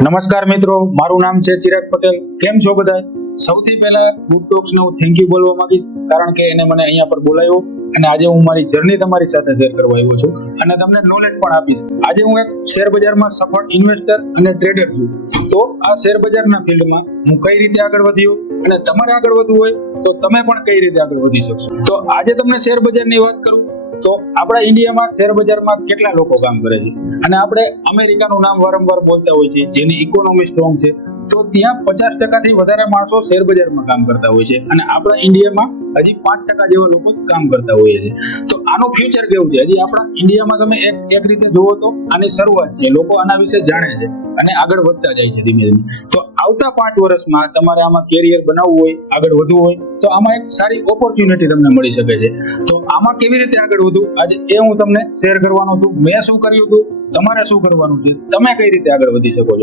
નમસ્કાર મિત્રો, મારું નામ છે ચિરાગ પટેલ. કેમ છો બધા? સૌથી પહેલા ગુડ ટોક્સ નો થેન્ક યુ બોલવા માંગીશ, કારણ કે એને મને અહીંયા પર બોલાવ્યો અને આજે હું મારી જર્ની તમારી સાથે શેર કરવા આવ્યો છું અને તમને નોલેજ પણ આપીશ. આજે હું એક શેર બજારમાં સફળ ઇન્વેસ્ટર અને ટ્રેડર છું. તો આ શેર બજારના ફિલ્ડમાં હું કઈ રીતે આગળ વધ્યો અને તમારે આગળ વધવું હોય તો તમે પણ કઈ રીતે આગળ વધી શકશો. તો આજે તમને શેર બજારની વાત કરું તો આપણા ઇન્ડિયામાં શેર બજારમાં કેટલા લોકો કામ કરે છે અને આપણે અમેરિકાનું નામ વારંવાર બોલતા હોય છે, જેની ઇકોનોમી સ્ટ્રોંગ છે. તો ત્યાં 50% થી વધારે માણસો શેર બજારમાં કામ કરતા હોય છે અને આપણા ઇન્ડિયામાં હજી 5% જેવા લોકો કામ કરતા હોય છે. તો આનું ફ્યુચર કેવું છે? હજી આપણા ઇન્ડિયામાં તમે એક રીતે જોવો તો આની શરૂઆત છે, લોકો આના વિશે જાણે છે અને આગળ વધતા જાય છે ધીમે ધીમે. તો આવતા 5 વર્ષમાં તમારે આમાં કેરિયર બનાવવું હોય, આગળ વધવું હોય તો આમાં એક સારી ઓપોર્ચ્યુનિટી તમને મળી શકે છે. તો આમાં કેવી રીતે આગળ વધવું આજે એ હું તમને શેર કરવાનો છું. મેં શું કર્યું હતું, તમારે શું કરવાનું છે, તમે કઈ રીતે આગળ વધી શકો છો.